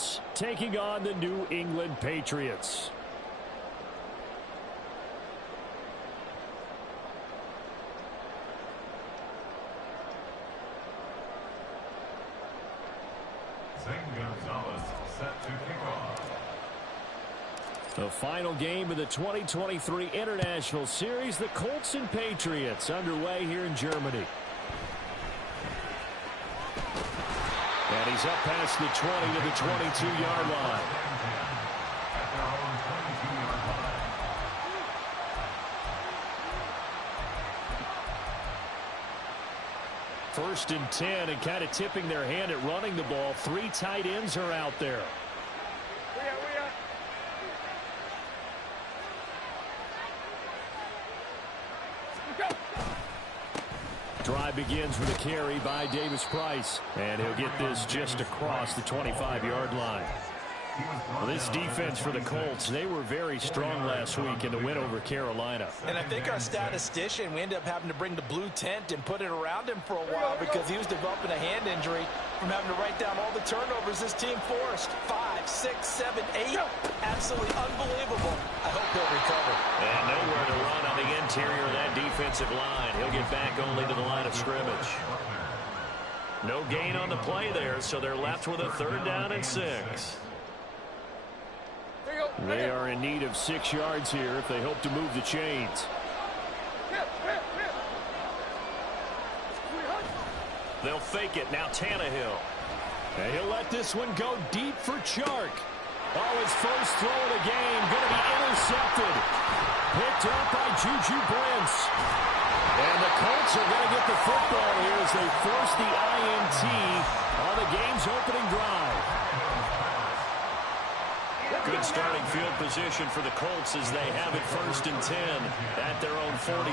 Colts taking on the New England Patriots. Set to kick off. The final game of the 2023 International Series, the Colts and Patriots, underway here in Germany. And he's up past the 20 to the 22-yard line. At their own 22-yard line. First and 10, and kind of tipping their hand at running the ball. 3 tight ends are out there. Drive begins with a carry by Davis Price, and he'll get this just across the 25-yard line. Well, this defense for the Colts, they were very strong last week in the win over Carolina. And I think our statistician, we ended up having to bring the blue tent and put it around him for a while because he was developing a hand injury from having to write down all the turnovers this team forced. 5, 6, 7, 8. Absolutely unbelievable. I hope he'll recover. And nowhere to run on the interior of that defensive line. He'll get back only to the line of scrimmage. No gain on the play there, so they're left with a 3rd down and 6. They are in need of 6 yards here if they hope to move the chains. They'll fake it. Now Tannehill. And he'll let this one go deep for Chark. Oh, his first throw of the game going to be intercepted. Picked up by Juju Brents. And the Colts are going to get the football here as they force the INT on the game's opening drive. Good starting field position for the Colts as they have it 1st and 10 at their own 43.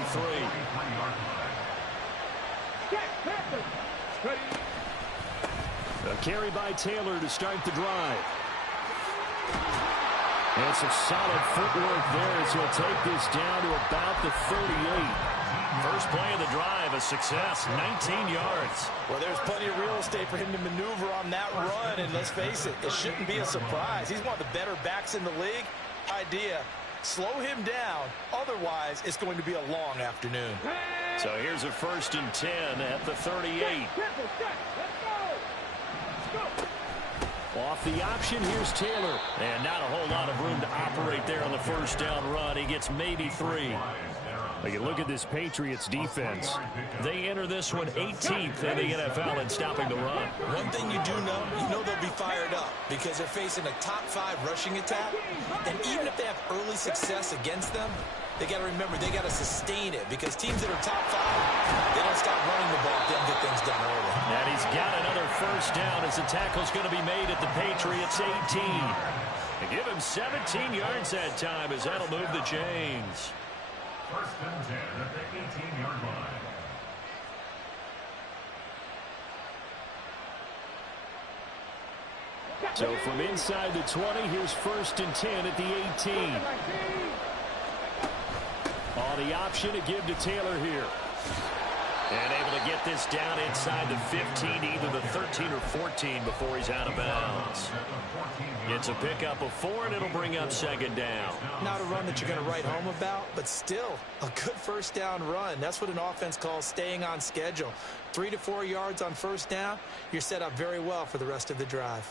A carry by Taylor to start the drive. And some solid footwork there as he'll take this down to about the 38. First play of the drive, a success, 19 yards. Well, there's plenty of real estate for him to maneuver on that run, and let's face it, it shouldn't be a surprise. He's one of the better backs in the league. Idea, slow him down, otherwise it's going to be a long afternoon. So here's a 1st and 10 at the 38. Off the option, here's Taylor. And not a whole lot of room to operate there on the 1st down run. He gets maybe 3. But you look at this Patriots defense. They enter this one 18th in the NFL in stopping the run. One thing you do know they'll be fired up because they're facing a top 5 rushing attack. And even if they have early success against them, they got to remember they got to sustain it because teams that are top 5, they don't stop running the ball if they don't get things done early. And he's got another 1st down as the tackle's going to be made at the Patriots 18. They give him 17 yards that time as that'll move the chains. 1st and 10 at the 18-yard line. So from inside the 20, here's 1st and 10 at the 18. On the option to give to Taylor here. And able to get this down inside the 15, either the 13 or 14 before he's out of bounds. It's a pickup of 4, and it'll bring up 2nd down. Not a run that you're going to write home about, but still a good 1st down run. That's what an offense calls staying on schedule. 3 to 4 yards on 1st down, you're set up very well for the rest of the drive.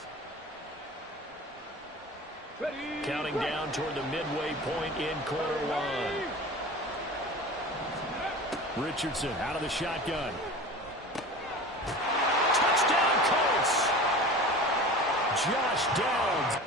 Counting down toward the midway point in quarter 1. Richardson out of the shotgun. Touchdown Colts! Josh Downs.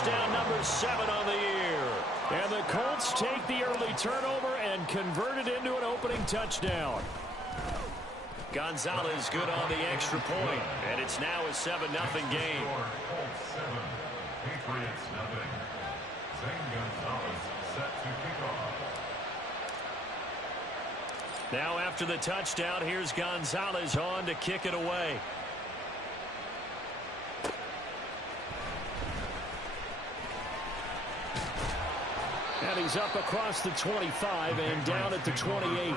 touchdown number 7 on the year. And the Colts take the early turnover and convert it into an opening touchdown. Gonzalez good on the extra point, and it's now a 7-0 game. Colts 7, Patriots nothing. Zane Gonzalez set to kick off. Now after the touchdown, here's Gonzalez on to kick it away. And he's up across the 25 and down at the 28. First and 10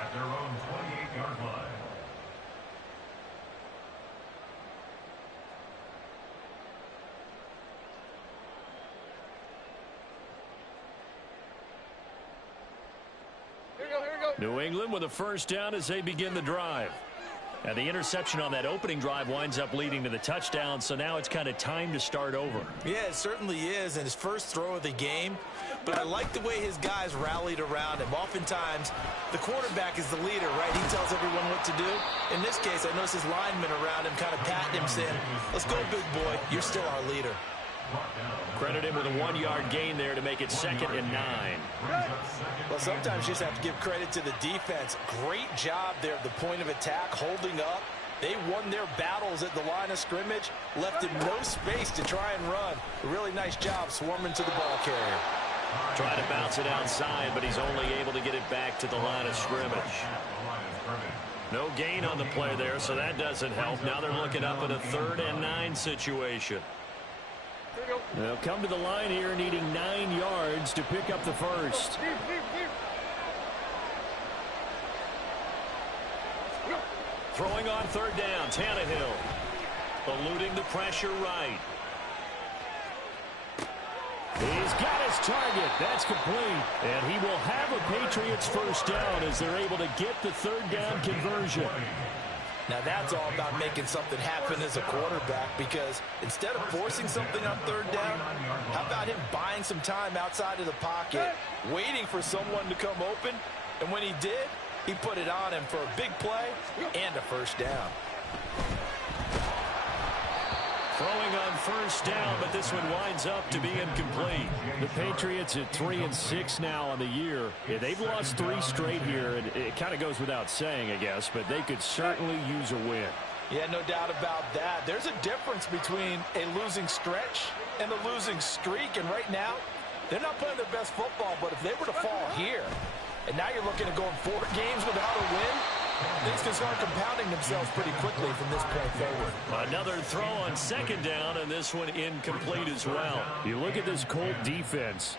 at their own 28-yard line. New England with a first down as they begin the drive. And the interception on that opening drive winds up leading to the touchdown, so now it's kind of time to start over. Yeah, it certainly is, and his first throw of the game. But I like the way his guys rallied around him. Oftentimes, the quarterback is the leader, right? He tells everyone what to do. In this case, I noticed his linemen around him kind of patting him, saying, "Let's go, big boy. You're still our leader." Credit him with a 1-yard gain there to make it 2nd and 9. Well, sometimes you just have to give credit to the defense. Great job there at the point of attack, holding up. They won their battles at the line of scrimmage, left him no space to try and run. A really nice job swarming to the ball carrier. Try to bounce it outside, but he's only able to get it back to the line of scrimmage. No gain on the play there, so that doesn't help. Now they're looking up at a 3rd and 9 situation. They'll come to the line here needing 9 yards to pick up the first. Throwing on 3rd down, Tannehill. Eluding the pressure right. He's got his target. That's complete. And he will have a Patriots first down as they're able to get the 3rd down conversion. Now that's all about making something happen as a quarterback, because instead of forcing something on 3rd down, how about him buying some time outside of the pocket, waiting for someone to come open, and when he did, he put it on him for a big play and a first down. Throwing on first down, but this one winds up to be incomplete. The Patriots at 3-6 now on the year. Yeah, they've lost 3 straight here, and it kind of goes without saying, I guess, but they could certainly use a win. Yeah, no doubt about that. There's a difference between a losing stretch and a losing streak, and right now, they're not playing their best football, but if they were to fall here, and now you're looking at going 4 games without a win, things can start compounding themselves pretty quickly from this point forward. Another throw on 2nd down, and this one incomplete as well. You look at this Colt defense.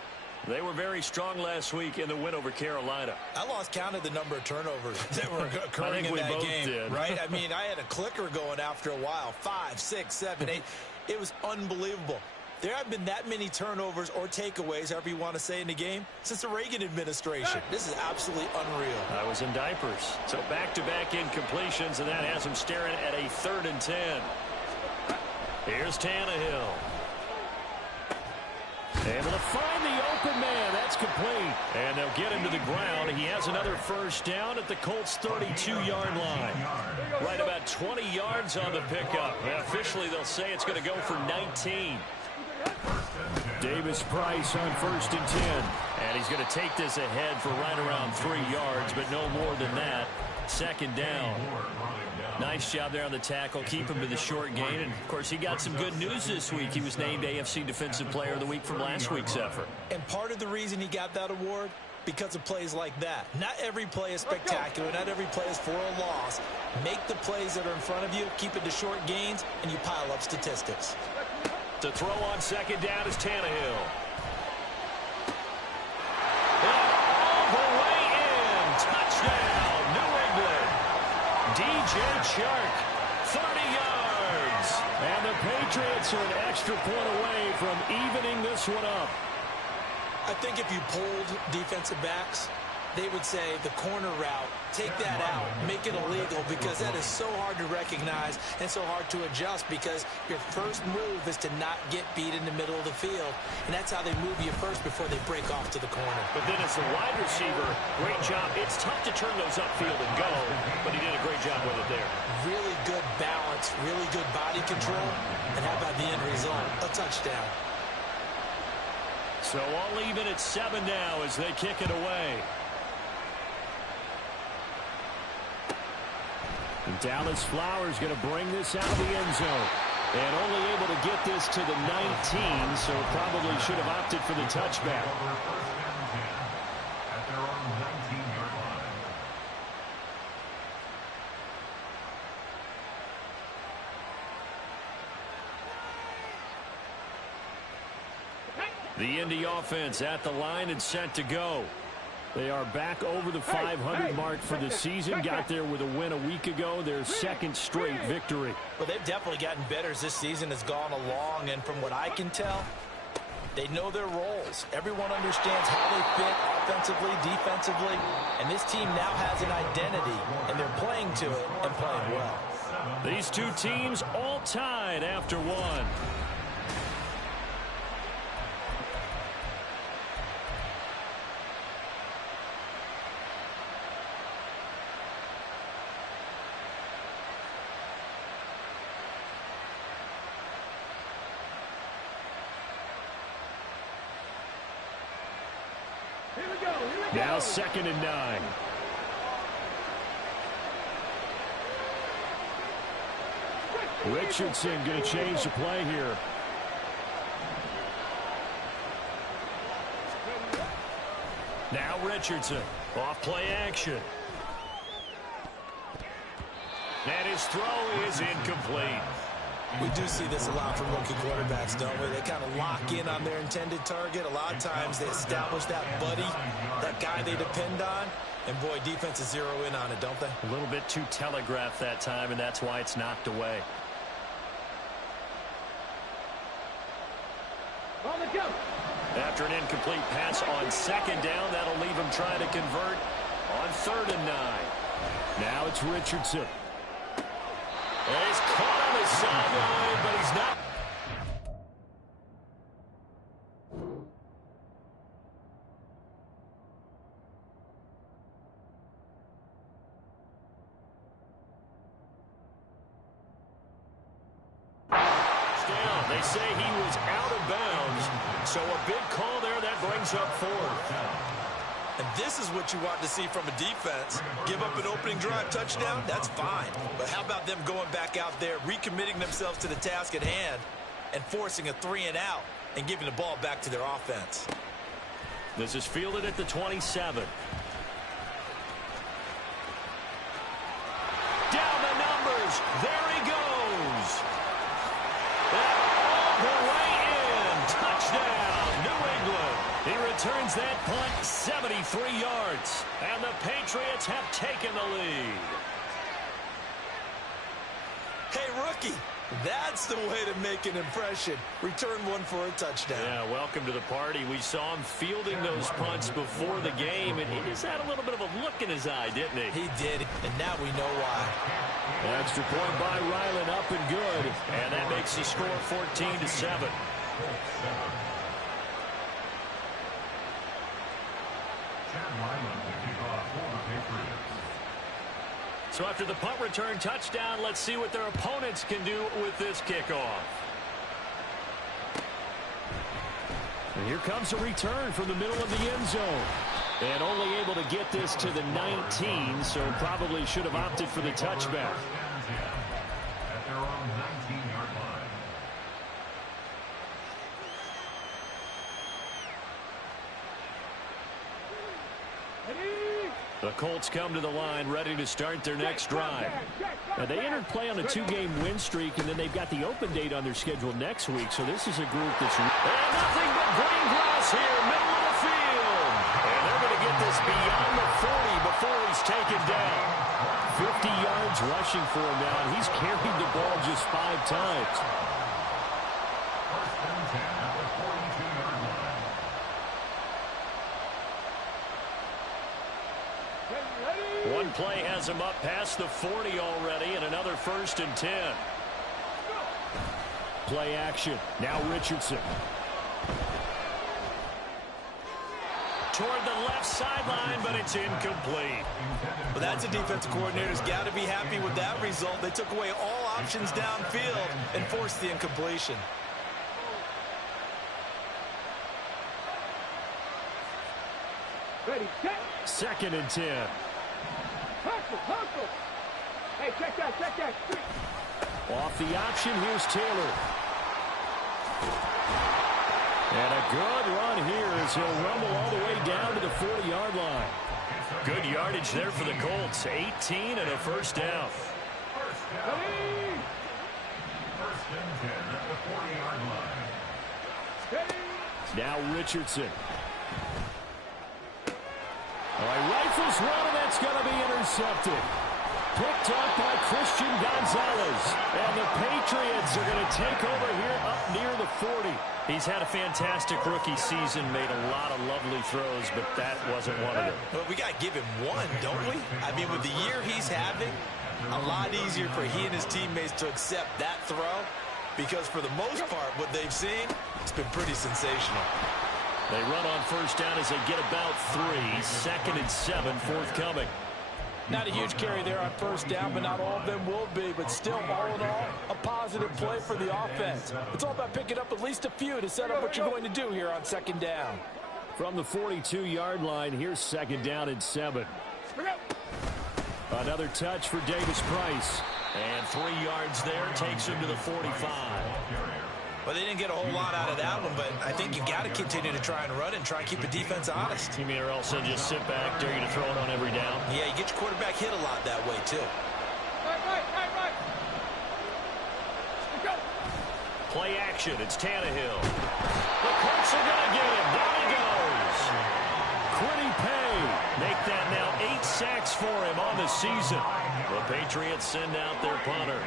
They were very strong last week in the win over Carolina. I lost count of the number of turnovers that were occurring in that game. Did. Right? I mean, I had a clicker going after a while. 5, 6, 7, 8. It was unbelievable. There haven't been that many turnovers or takeaways, however you want to say, in the game since the Reagan administration. This is absolutely unreal. I was in diapers. So back-to-back incompletions, and that has them staring at a 3rd and 10. Here's Tannehill. Able to find the open man. That's complete. And they'll get him to the ground. He has another first down at the Colts' 32-yard line. Right about 20 yards on the pickup. And officially, they'll say it's going to go for 19. Davis Price on 1st and 10. And he's going to take this ahead for right around 3 yards, but no more than that. 2nd down. Nice job there on the tackle. Keep him to the short gain. And, of course, he got some good news this week. He was named AFC Defensive Player of the Week from last week's effort. And part of the reason he got that award, because of plays like that. Not every play is spectacular. Not every play is for a loss. Make the plays that are in front of you, keep it to short gains, and you pile up statistics. To throw on 2nd down is Tannehill. Touchdown, New England. DJ Chark, 30 yards. And the Patriots are an extra point away from evening this one up. I think if you polled defensive backs, they would say the corner route, take that out, make it illegal, because that is so hard to recognize and so hard to adjust, because your first move is to not get beat in the middle of the field, and that's how they move you first before they break off to the corner. But then as the wide receiver, great job. It's tough to turn those upfield and go, but he did a great job with it there. Really good balance offense, really good body control, and how about the end result? A touchdown. So all even at 7 now as they kick it away. And Dallas Flowers going to bring this out of the end zone. And only able to get this to the 19, so probably should have opted for the touchback. At their own 19-yard line. The Indy offense at the line and set to go. They are back over the 500 mark for the season. Got there with a win a week ago, their second straight victory. Well, they've definitely gotten better as this season has gone along, and from what I can tell, they know their roles. Everyone understands how they fit offensively, defensively, and this team now has an identity, and they're playing to it and playing well. These two teams all tied after one. Now 2nd and 9. Richardson going to change the play here. Now Richardson off play action. And his throw is incomplete. We do see this a lot from rookie quarterbacks, don't we? They kind of lock in on their intended target. A lot of times they establish that buddy, that guy they depend on. And, boy, defenses zero in on it, don't they? A little bit too telegraphed that time, and that's why it's knocked away. After an incomplete pass on 2nd down, that'll leave him trying to convert on 3rd and 9. Now it's Richardson. And he's caught on the sideline, but he's not. Still, they say he was out of bounds, so a big call there that brings up 4th. And this is what you want to see from a defense. Give up an opening drive touchdown, that's fine. But how about them going back out there, recommitting themselves to the task at hand, and forcing a 3-and-out and giving the ball back to their offense. This is fielded at the 27. Down the numbers. There he goes. And all the way in. Touchdown, New England. He returns that punt 73 yards. And the Patriots have taken the lead. Hey, rookie, that's the way to make an impression. Return one for a touchdown. Yeah, welcome to the party. We saw him fielding those punts before the game, and he just had a little bit of a look in his eye, didn't he? He did, and now we know why. Extra point by Ryland, up and good. And that makes the score 14-7. So after the punt return touchdown, let's see what their opponents can do with this kickoff. And here comes a return from the middle of the end zone. And only able to get this to the 19, so probably should have opted for the touchback. At their own 19-yard line. The Colts come to the line ready to start their next drive. Now, they entered play on a 2-game win streak, and then they've got the open date on their schedule next week. So this is a group that's... And nothing but green grass here, middle of the field. And they're going to get this beyond the 40 before he's taken down. 50 yards rushing for him now, and he's carried the ball just 5 times. First and 10 at the 42-yard line. One play has him up past the 40 already, and another 1st and 10. Play action. Now Richardson. toward the left sideline, but it's incomplete. Well, that's a defensive coordinator's got to be happy with that result. They took away all options downfield and forced the incompletion. Ready, set. 2nd and 10. Hustle. Hey, check that. Off the option, here's Taylor. And a good run here as he'll rumble all the way down to the 40-yard line. Good yardage there for the Colts. 18 and a first down. First and 10 at the 40-yard line. Now Richardson. All right, rifles one, and that's going to be intercepted. Picked up by Christian Gonzalez. And the Patriots are going to take over here up near the 40. He's had a fantastic rookie season, made a lot of lovely throws, but that wasn't one of them. Well, we got to give him one, don't we? I mean, with the year he's having, a lot easier for he and his teammates to accept that throw because for the most part, what they've seen, it's been pretty sensational. They run on first down as they get about 3. 2nd and 7 forthcoming. Not a huge carry there on first down, but not all of them will be. But still, all in all, a positive play for the offense. It's all about picking up at least a few to set up what you're going to do here on 2nd down. From the 42-yard line, here's 2nd down and 7. Another touch for Davis Price. And 3 yards there takes him to the 45. Well, they didn't get a whole lot out of that one, but I think you've got to continue to try and run and try and keep the defense honest. You mean or else they'll just sit back, dare you to throw it on every down? Yeah, you get your quarterback hit a lot that way, too. Right. Let's go. Play action, it's Tannehill. The Colts are going to get him. Down he goes. Quiddy Pay. Make that now 8 sacks for him on the season. The Patriots send out their punter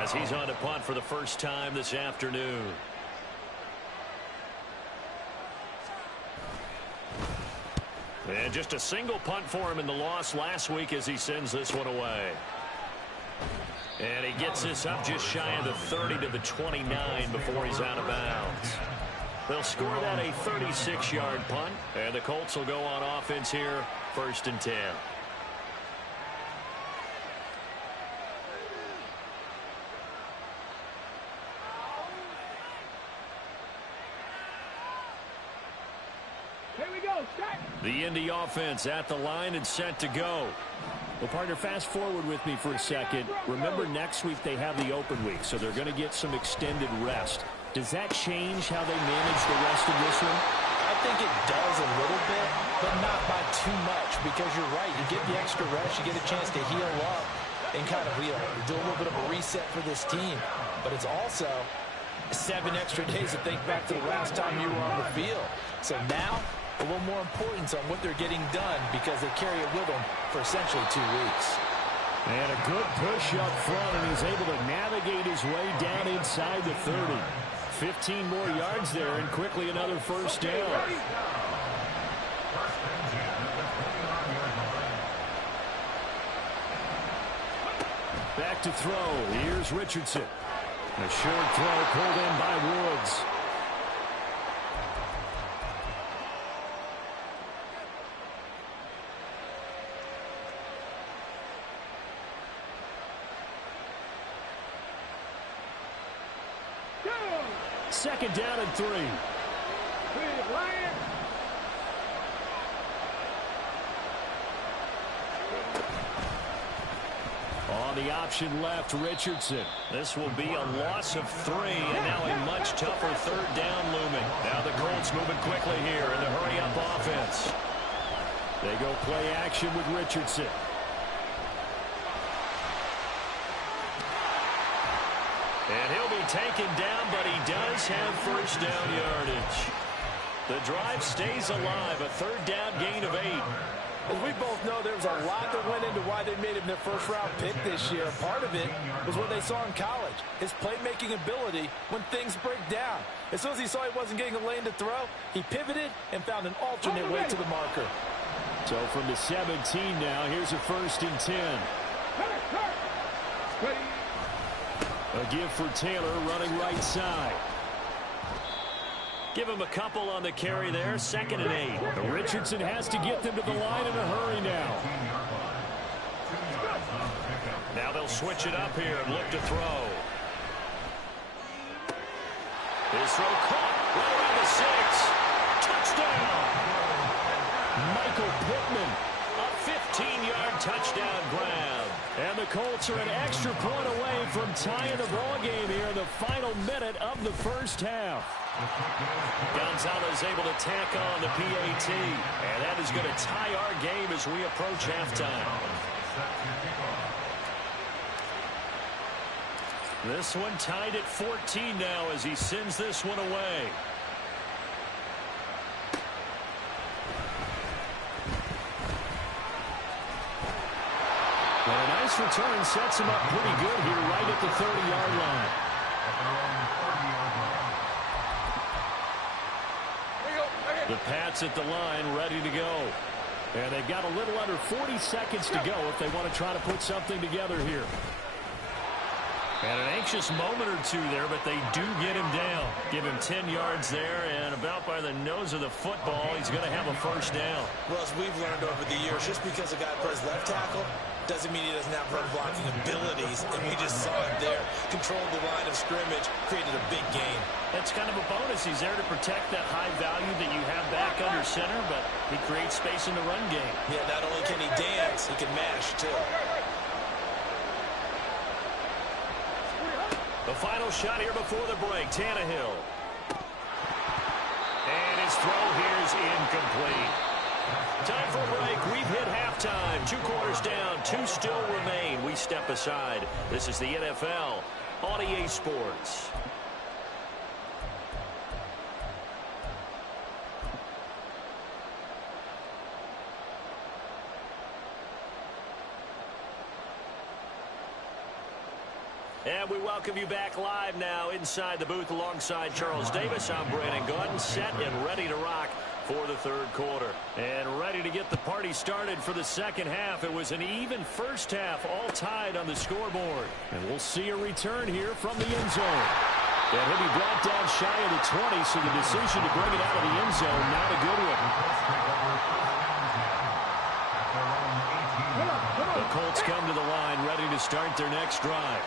as he's on to punt for the first time this afternoon. And just a single punt for him in the loss last week as he sends this one away. And he gets this up just shy of the 30 to the 29 before he's out of bounds. They'll score that a 36-yard punt, and the Colts will go on offense here, 1st and 10. Here we go. Set. The Indy offense at the line and set to go. Well, partner, fast forward with me for a second. Remember, next week they have the open week, so they're going to get some extended rest. Does that change how they manage the rest of this one? I think it does a little bit, but not by too much, because you're right. You get the extra rest, you get a chance to heal up and kind of do a little bit of a reset for this team. But it's also 7 extra days to think back to the last time you were on the field. So now, a little more importance on what they're getting done because they carry it with them for essentially 2 weeks. And a good push up front, and he's able to navigate his way down inside the 30. 15 more yards there, and quickly another first down. Back to throw. Here's Richardson. A short throw pulled in by Woods. Second down and 3. On the option left, Richardson. This will be a loss of 3, and now a much tougher 3rd down looming. Now the Colts moving quickly here in the hurry-up offense. They go play action with Richardson. And he'll be taken down, but he does have first down yardage. The drive stays alive, a 3rd down gain of 8. As we both know, there was a lot that went into why they made him their first-round pick this year. Part of it was what they saw in college, his playmaking ability when things break down. As soon as he saw he wasn't getting a lane to throw, he pivoted and found an alternate way to the marker. So from the 17 now, here's a 1st and 10. A give for Taylor running right side. Give him a couple on the carry there, 2nd and 8. Richardson has to get them to the line in a hurry now. Now they'll switch it up here and look to throw. His throw caught right around the 6. Touchdown! Michael Pittman. A 15-yard touchdown grab. And the Colts are an extra point away from tying the ball game here in the final minute of the first half. Gonzalez able to tack on the PAT. And that is going to tie our game as we approach halftime. This one tied at 14 now as he sends this one away. Well, a nice return sets him up pretty good here right at the 30-yard line. The Pats at the line ready to go. And they've got a little under 40 seconds to go if they want to try to put something together here. And an anxious moment or two there, but they do get him down. Give him 10 yards there, and about by the nose of the football, he's going to have a first down. Well, as we've learned over the years, just because a guy plays left tackle doesn't mean he doesn't have run blocking abilities, and we just saw it there. Controlled the line of scrimmage, created a big gain. That's kind of a bonus. He's there to protect that high value that you have back under center, but he creates space in the run game. Yeah, not only can he dance, he can mash, too. The final shot here before the break, Tannehill. And his throw here is incomplete. Time for a break. We've hit halftime. 2 quarters down, 2 still remain. We step aside. This is the NFL on EA Sports. And we welcome you back live now inside the booth alongside Charles Davis. I'm Brandon Gordon, set and ready to rock for the 3rd quarter. And ready to get the party started for the second half. It was an even first half, all tied on the scoreboard. And we'll see a return here from the end zone. And he'll be brought down shy of the 20, so the decision to bring it out of the end zone, not a good one. The Colts come to the line, ready to start their next drive.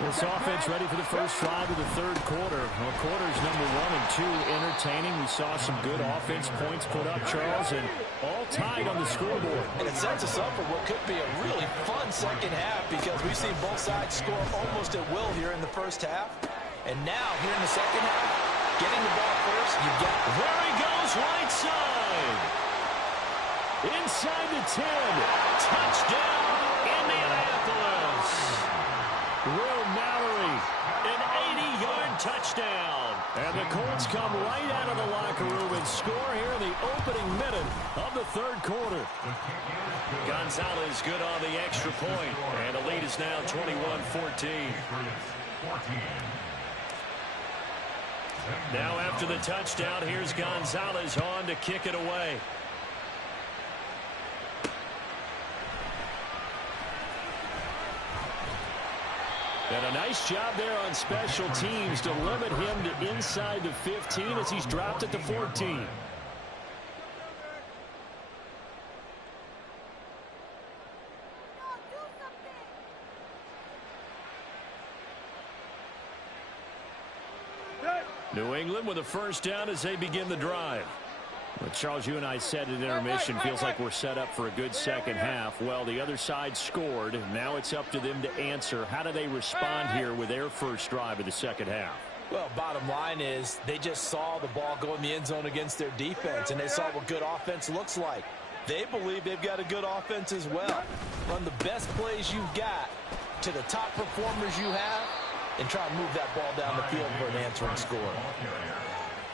This offense ready for the first drive of the 3rd quarter. Well, quarters number 1 and 2 entertaining. We saw some good offense points put up, Charles, and all tied on the scoreboard. And it sets us up for what could be a really fun second half because we've seen both sides score almost at will here in the first half. And now, here in the second half, getting the ball first, you got it. There he goes, right side. Inside the 10. Touchdown, Indianapolis. Will Mallory. An 80-yard touchdown. And the Colts come right out of the locker room and score here in the opening minute of the 3rd quarter. Gonzalez good on the extra point. And the lead is now 21-14. Now after the touchdown, here's Gonzalez on to kick it away. And a nice job there on special teams to limit him to inside the 15 as he's dropped at the 14. New England with a first down as they begin the drive. Well, Charles, you and I said at intermission, feels like we're set up for a good second half. Well, the other side scored. Now it's up to them to answer. How do they respond here with their first drive of the second half? Well, bottom line is they just saw the ball go in the end zone against their defense, and they saw what good offense looks like. They believe they've got a good offense as well. Run the best plays you've got to the top performers you have, and try and move that ball down the field for an answering score.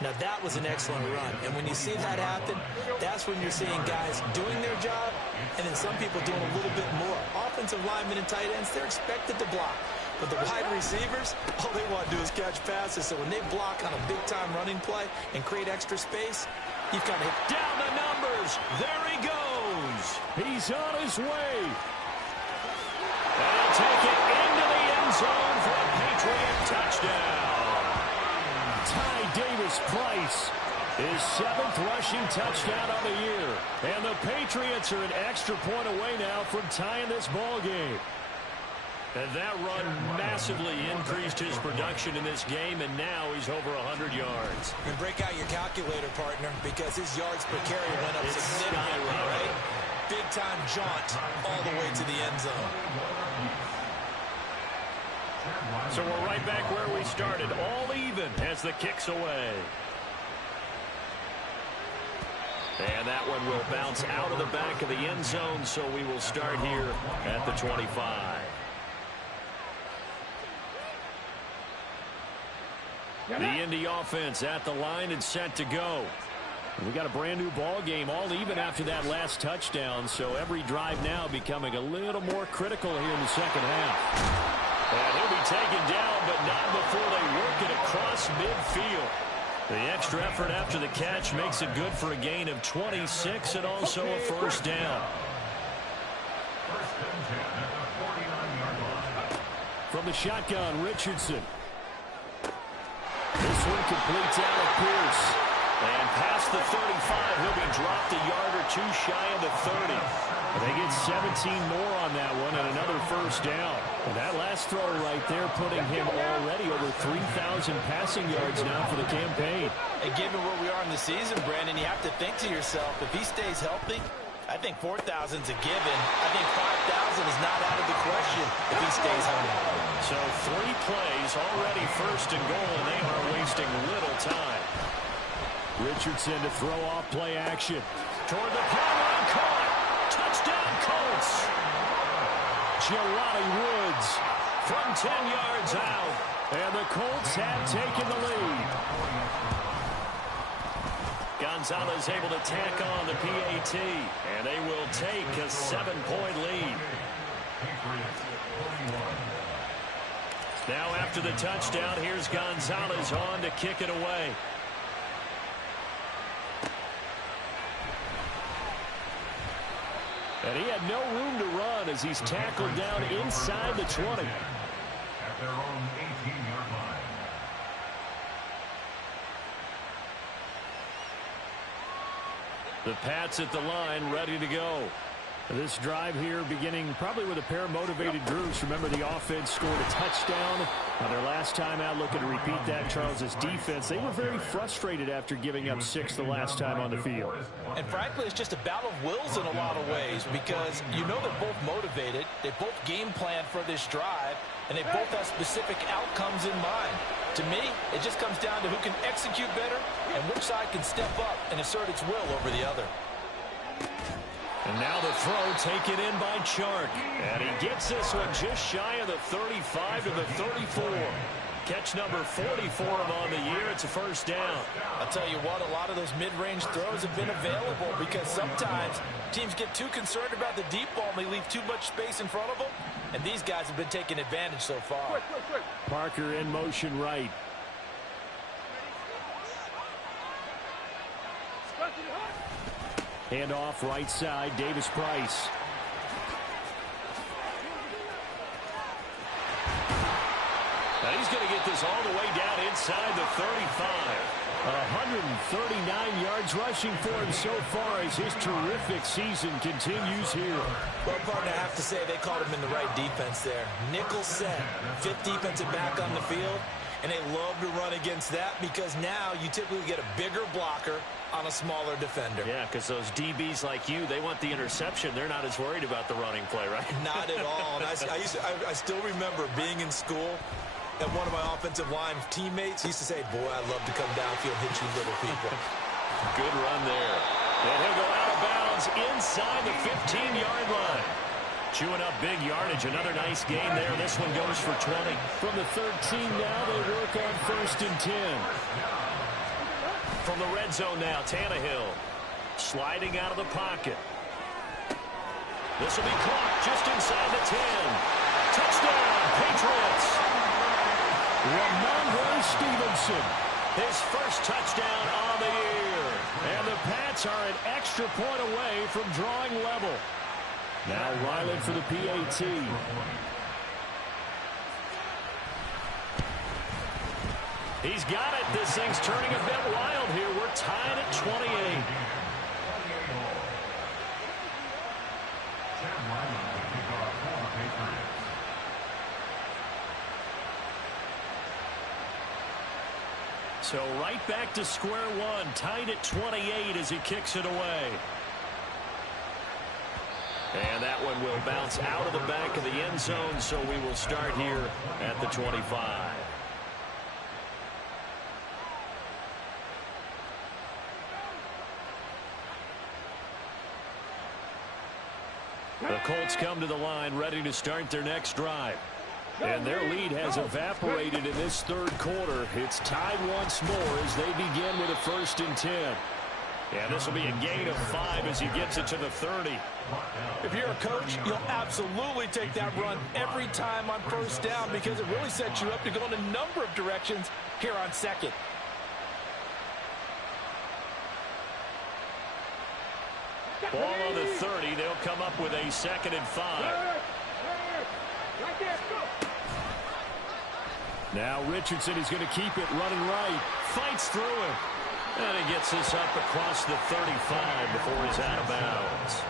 Now, that was an excellent run, and when you see that happen, that's when you're seeing guys doing their job, and then some people doing a little bit more. Offensive linemen and tight ends, they're expected to block. But the wide receivers, all they want to do is catch passes. So when they block on a big-time running play and create extra space, you've got to hit down the numbers. There he goes. He's on his way. And he'll take it into the end zone for a Patriot touchdown. Tied Davis-Price. His 7th rushing touchdown on the year. And the Patriots are an extra point away now from tying this ball game. And that run massively increased his production in this game, and now he's over 100 yards. And break out your calculator, partner, because his yards per carry went up significantly, right? Big-time jaunt all the way to the end zone. So we're right back where we started, all even as the kick's away. And that one will bounce out of the back of the end zone, so we will start here at the 25. The Indy offense at the line and set to go. We got a brand new ball game, all even after that last touchdown, so every drive now becoming a little more critical here in the second half. And he'll be taken down, but not before they work it across midfield. The extra effort after the catch makes it good for a gain of 26 and also a first down. From the shotgun, Richardson. This one completes out of Pierce. And past the 35, he'll be dropped a yard or two shy of the 30. And they get 17 more on that one and another first down. And that last throw right there putting him already over 3,000 passing yards now for the campaign. And given where we are in the season, Brandon, you have to think to yourself, if he stays healthy, I think 4,000's a given. I think 5,000 is not out of the question if he stays healthy. So 3 plays already first and goal, and they are wasting little time. Richardson to throw off play action. Toward the pylon, caught. Touchdown, Colts. Jelani Woods from 10 yards out. And the Colts have taken the lead. Gonzalez able to tack on the PAT. And they will take a 7-point lead. Now after the touchdown, here's Gonzalez on to kick it away. And he had no room to run as he's tackled down inside the 20. At their own 18-yard line. The Pats at the line, ready to go. This drive here beginning probably with a pair of motivated groups. Remember, the offense scored a touchdown on their last time out. Looking to repeat that, Charles's defense. They were very frustrated after giving up 6 the last time on the field. And frankly, it's just a battle of wills in a lot of ways because you know they're both motivated. They both game plan for this drive, and they both have specific outcomes in mind. To me, it just comes down to who can execute better and which side can step up and assert its will over the other. And now the throw taken in by Chark. And he gets this one just shy of the 35 to the 34. Catch number 44 on the year. It's a first down. I'll tell you what, a lot of those mid-range throws have been available because sometimes teams get too concerned about the deep ball and they leave too much space in front of them. And these guys have been taking advantage so far. Parker in motion right. Handoff right side, Davis-Price. Now he's going to get this all the way down inside the 35. 139 yards rushing for him so far as his terrific season continues here. Well, partner, I have to say they caught him in the right defense there. Nickel set, 5th defensive back on the field, and they love to run against that because now you typically get a bigger blocker on a smaller defender. Yeah, because those DBs like you, they want the interception. They're not as worried about the running play, right? Not at all. And I still remember being in school, and one of my offensive line teammates used to say, boy, I'd love to come downfield and hit you little people. Good run there. And he'll go out of bounds inside the 15-yard line. Chewing up big yardage. Another nice gain there. This one goes for 20. From the 13 now, they work on 1st and 10. From the red zone now, Tannehill sliding out of the pocket. This will be caught just inside the 10. Touchdown, Patriots. Ramondre Stevenson, his first touchdown on the year. And the Pats are an extra point away from drawing level. Now Ryland for the PAT. He's got it. This thing's turning a bit wild here. We're tied at 28. So right back to square one, tied at 28 as he kicks it away. And that one will bounce out of the back of the end zone, so we will start here at the 25. The Colts come to the line, ready to start their next drive. And their lead has evaporated in this third quarter. It's tied once more as they begin with a 1st and 10. And this will be a gain of 5 as he gets it to the 30. If you're a coach, you'll absolutely take that run every time on 1st down because it really sets you up to go in a number of directions here on 2nd. Ball on the 30. They'll come up with a 2nd and 5. Right there, go. Now Richardson is going to keep it running right. Fights through it. And he gets this up across the 35 before he's out of bounds.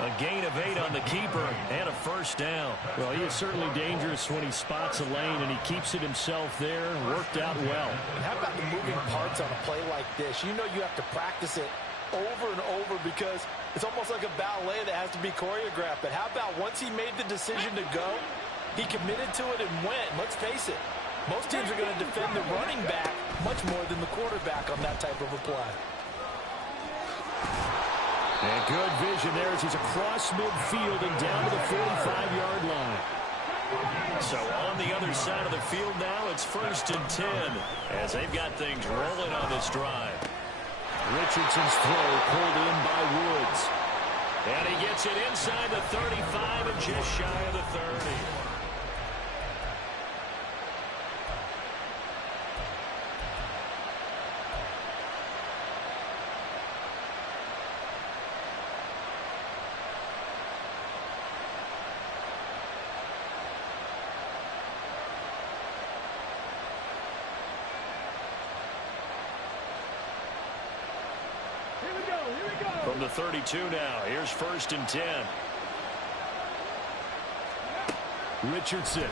A gain of 8 on the keeper and a 1st down. Well, he is certainly dangerous when he spots a lane, and he keeps it himself there. Worked out well. And how about the moving parts on a play like this? You know you have to practice it over and over because it's almost like a ballet that has to be choreographed. But how about once he made the decision to go, he committed to it and went. Let's face it, most teams are going to defend the running back much more than the quarterback on that type of a play. And good vision there as he's across midfield and down to the 45-yard line. So on the other side of the field now, it's 1st and 10 as they've got things rolling on this drive. Richardson's throw pulled in by Woods. And he gets it inside the 35 and just shy of the 30. From the 32 now, here's 1st and 10. Richardson.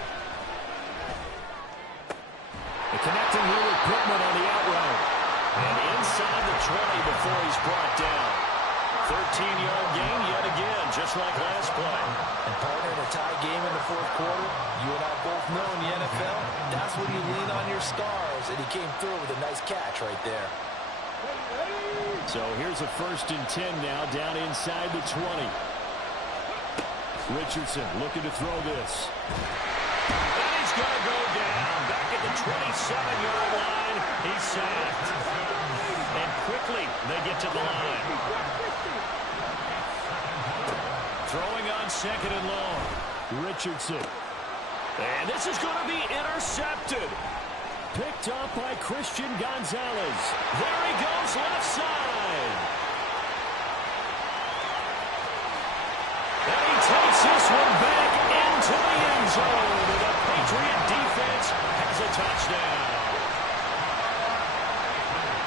The connecting here with Pittman on the out route. And inside the 20 before he's brought down. 13-yard gain yet again, just like last play. And partner, in a tie game in the 4th quarter, you and I both know in the NFL, that's when you lean on your stars. And he came through with a nice catch right there. So here's a 1st and 10 now, down inside the 20. Richardson looking to throw this. And he's going to go down. Back at the 27-yard line. He's sacked. And quickly they get to the line. Throwing on 2nd and long. Richardson. And this is going to be intercepted. Picked up by Christian Gonzalez. There he goes, left side. And he takes this one back into the end zone. The Patriot defense has a touchdown.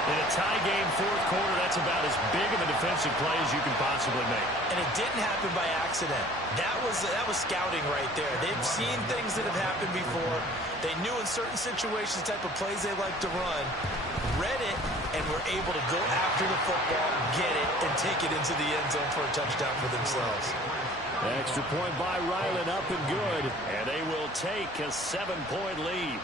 In a tie game 4th quarter, that's about as big of a defensive play as you can possibly make. And it didn't happen by accident. That was scouting right there. They've seen things that have happened before. They knew in certain situations the type of plays they like to run, read it, and were able to go after the football, get it, and take it into the end zone for a touchdown for themselves. Extra point by Ryland, up and good. And they will take a 7-point lead.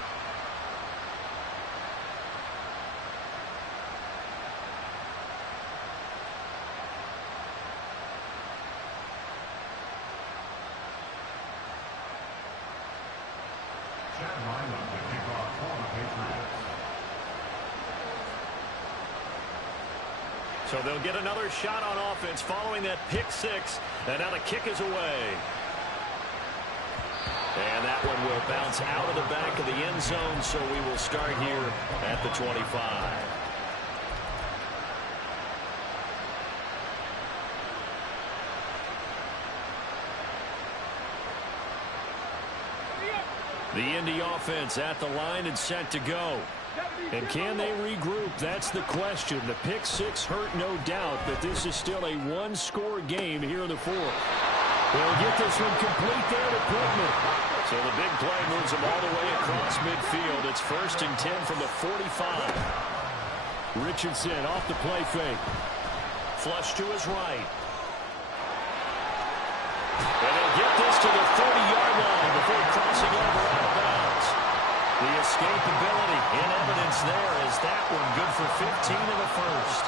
So they'll get another shot on offense following that pick 6. And now the kick is away. And that one will bounce out of the back of the end zone, so we will start here at the 25. The Indy offense at the line and set to go. And can they regroup? That's the question. The pick six hurt, no doubt, but this is still a one-score game here in the fourth. They'll get this one complete there to Pittman. So the big play moves them all the way across midfield. It's 1st and 10 from the 45. Richardson off the play fake. Flush to his right. And they'll get this to the 30-yard line before crossing over out of bounds. The escapability in evidence there is that one good for 15 in the first.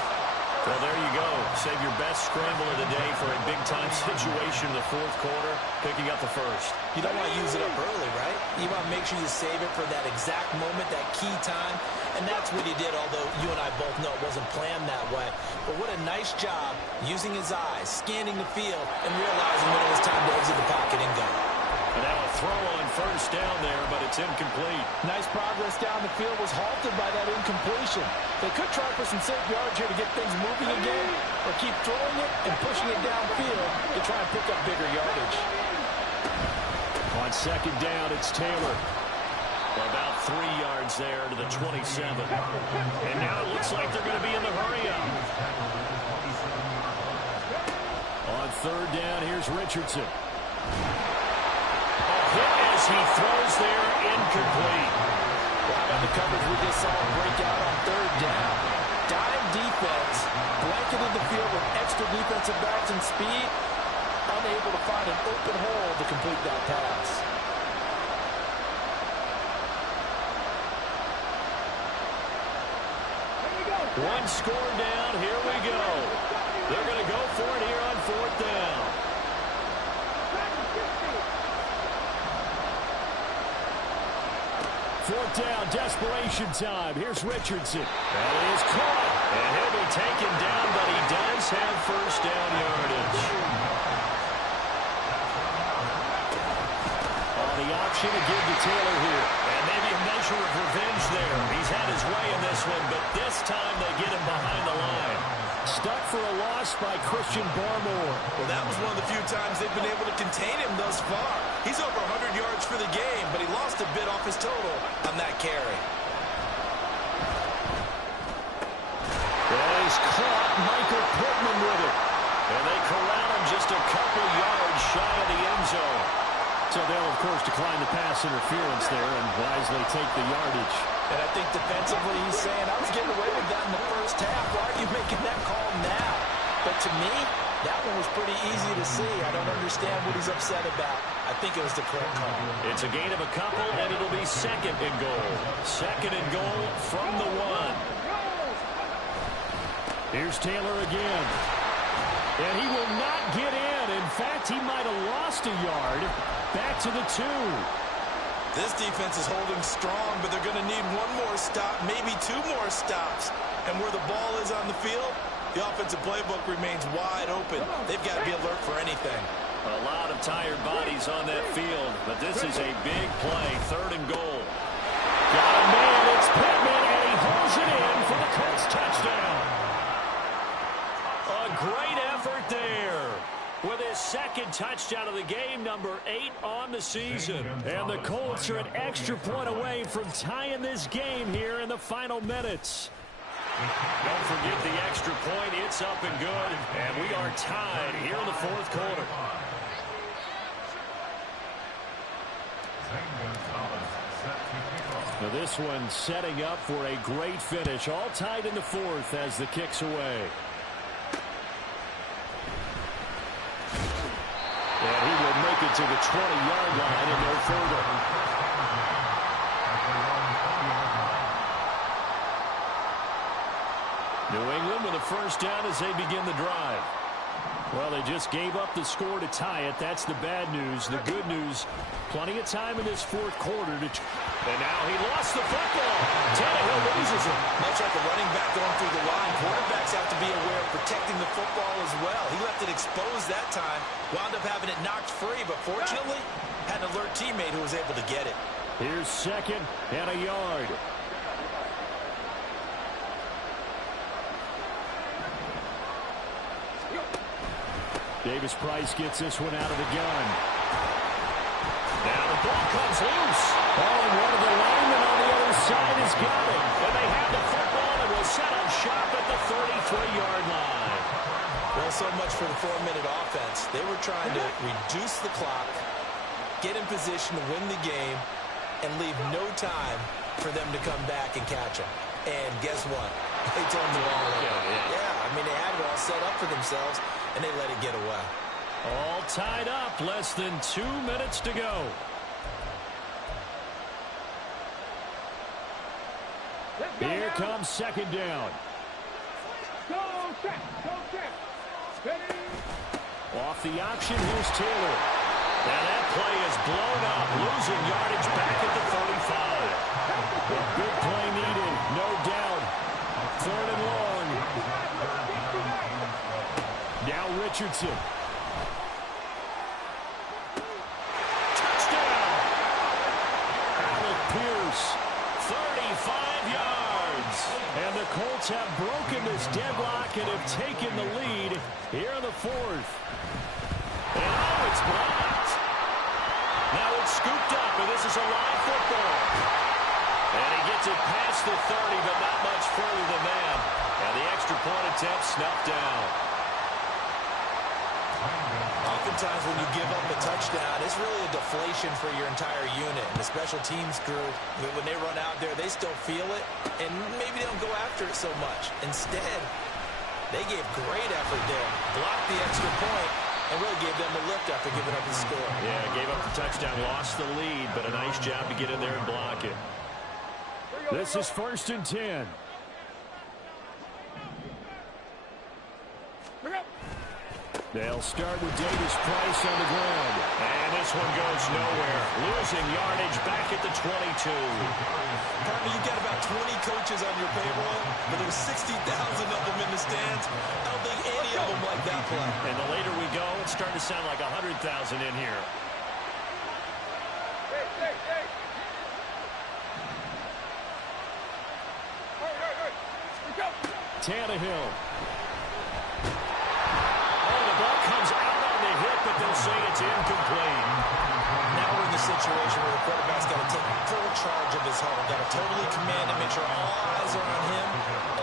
Well, there you go. Save your best scramble of the day for a big-time situation in the fourth quarter, picking up the first. You don't want to use it up early, right? You want to make sure you save it for that exact moment, that key time. And that's what he did, although you and I both know it wasn't planned that way. But what a nice job using his eyes, scanning the field, and realizing when it was time to exit the pocket and go. And now a throw on first down there, but it's incomplete. Nice progress down the field, was halted by that incompletion. They could try for some safe yards here to get things moving again, or keep throwing it and pushing it downfield to try and pick up bigger yardage. On second down, it's Taylor. About 3 yards there to the 27. And now it looks like they're going to be in the hurry-up. On third down, here's Richardson. Hit as he throws there, incomplete. Well, how about the coverage we just saw break out on third down? Dime defense, blanketed the field with extra defensive backs and speed, unable to find an open hole to complete that pass. One score down, here we go. They're going to go for it here on fourth down. Fourth down, desperation time. Here's Richardson. That is caught. And he'll be taken down, but he does have first down yardage. On the option to give to Taylor here. And maybe a measure of revenge there. He's had his way in this one, but this time they get him behind the line. Stuck for a loss by Christian Barmore. Well, that was one of the few times they've been able to contain him thus far. He's over 100 yards for the game, but he lost a bit off his total on that carry. He's caught Michael Pittman with it. And they corral him just a couple yards shy of the end zone. So they'll, of course, decline the pass interference there and wisely take the yardage. And I think defensively he's saying, I was getting away with that in the first half. Why are you making that call now? But to me, that one was pretty easy to see. I don't understand what he's upset about. I think it was the correct call. It's a gain of a couple, and it'll be second and goal. Second and goal from the 1. Here's Taylor again. And he will not get in. In fact, he might have lost a yard. Back to the 2. This defense is holding strong, but they're going to need one more stop, maybe 2 more stops. And where the ball is on the field, the offensive playbook remains wide open. They've got to be alert for anything. A lot of tired bodies on that field, but this is a big play, third and goal. Got a man, it's Pittman, and he holds it in for the Colts touchdown. A great effort there. With his second touchdown of the game, number 8 on the season. And the Colts are an extra point away from tying this game here in the final minutes. Don't forget the extra point. It's up and good. And we are tied here in the fourth quarter. Now this one setting up for a great finish. All tied in the fourth as the kick's away. And he will make it to the 20-yard line and no further. New England with a first down as they begin the drive. Well, they just gave up the score to tie it. That's the bad news. The good news, plenty of time in this fourth quarter. And now he lost the football. Tannehill loses it. Much like a running back going through the line, quarterbacks have to be aware of protecting the football as well. He left it exposed that time, wound up having it knocked free, but fortunately, had an alert teammate who was able to get it. Here's second and a yard. Davis Price gets this one out of the gun. Now the ball comes loose. Oh, and one of the linemen on the other side has got it. so much for the 4-minute offense. They were trying to reduce the clock, get in position to win the game, and leave no time for them to come back and catch them. And guess what? They turned the ball over. Yeah, I mean, they had it all set up for themselves, and they let it get away. All tied up. Less than 2 minutes to go. Here comes second down. Go, check. Ready? Off the option, here's Taylor. Now that play is blown up, losing yardage back at the 35. A big play needed, no doubt. Third and long. Now Richardson. Touchdown! Alec Pierce, 35 yards. And the Colts have broken this deadlock and have taken the lead here in the fourth. And oh, it's blocked. Now it's scooped up, and this is a live football. And he gets it past the 30, but not much further than that. And the extra point attempt snuffed down. Oftentimes when you give up a touchdown, it's really a deflation for your entire unit. And the special teams crew, when they run out there, they still feel it, and maybe they don't go after it so much. Instead, they gave great effort there, blocked the extra point, and really gave them a lift after giving up the score. Yeah, gave up the touchdown, lost the lead, but a nice job to get in there and block it. This is 1st and 10. They'll start with Davis Price on the ground. And this one goes nowhere. Losing yardage back at the 22. Carmen, you've got about 20 coaches on your payroll, but there's 60,000 of them in the stands. I don't think any of them like that play. And the later we go, it's starting to sound like 100,000 in here. Hey. Go. Tannehill. The ball comes out on the hit, but they'll say it's incomplete. Now we're in the situation where the quarterback's got to take full charge of his home. Got to totally command him, make sure all eyes are on him.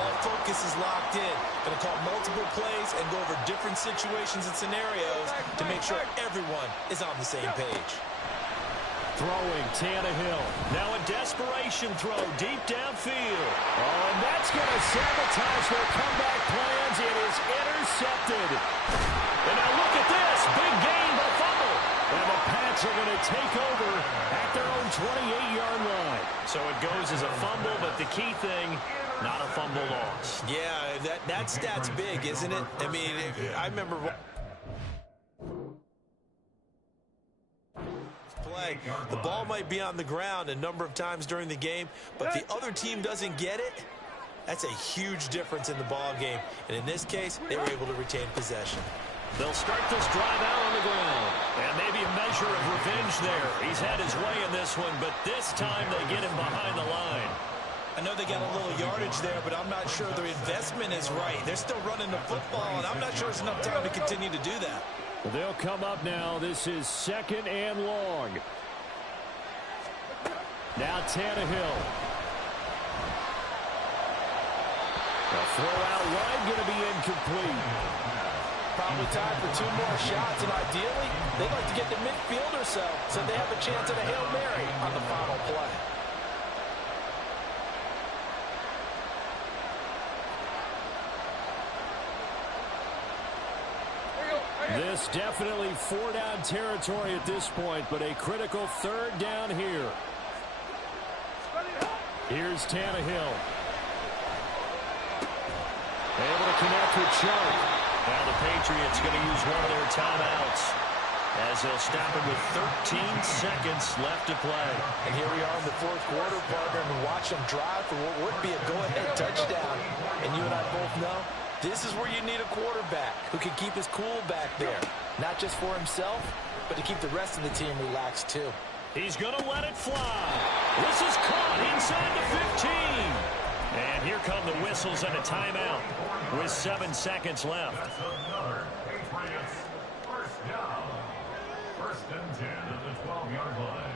All focus is locked in. Going to call multiple plays and go over different situations and scenarios to make sure everyone is on the same page. Throwing, Tannehill. Now a desperation throw deep downfield. Oh, and that's going to sabotage their comeback plans. It is intercepted. And now look at this. Big gain, but fumble. And the Pats are going to take over at their own 28-yard line. So it goes as a fumble, but the key thing, not a fumble loss. Yeah, that stat's big, isn't it? I mean, I remember play. The ball might be on the ground a number of times during the game, but the other team doesn't get it. That's a huge difference in the ball game. And in this case, they were able to retain possession. They'll start this drive out on the ground. And maybe a measure of revenge there. He's had his way in this one, but this time they get him behind the line. I know they got a little yardage there, but I'm not sure their investment is right. They're still running the football, and I'm not sure there's enough time to continue to do that. They'll come up now. This is 2nd and long. Now Tannehill. The throw out wide going to be incomplete. Probably time for 2 more shots, and ideally, they'd like to get to midfield or so they have a chance at a Hail Mary on the final play. This definitely 4-down territory at this point, but a critical 3rd down here. Here's Tannehill. Able to connect with Chubb. Now the Patriots going to use one of their timeouts as they'll stop him with 13 seconds left to play. And here we are in the 4th quarter, partner, and watch them drive for what would be a go-ahead touchdown. And you and I both know this is where you need a quarterback who can keep his cool back there. Not just for himself, but to keep the rest of the team relaxed too. He's going to let it fly. This is caught inside the 15. And here come the whistles and a timeout with 7 seconds left. That's another Patriots first down. 1st and 10 at the 12-yard line.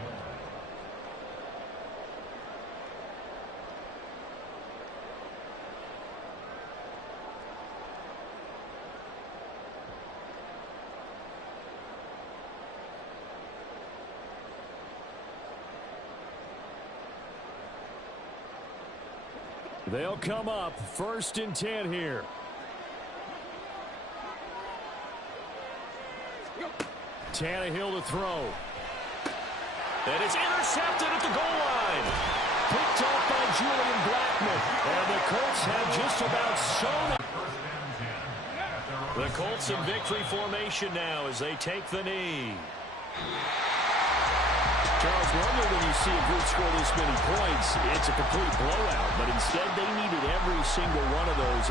They'll come up 1st and 10 here. Tannehill to throw. And it's intercepted at the goal line. Picked off by Julian Blackmon. And the Colts have just about sewn it. The Colts in victory formation now as they take the knee. Charles, normally when you see a group score this many points, it's a complete blowout. But instead, they needed every single one of those.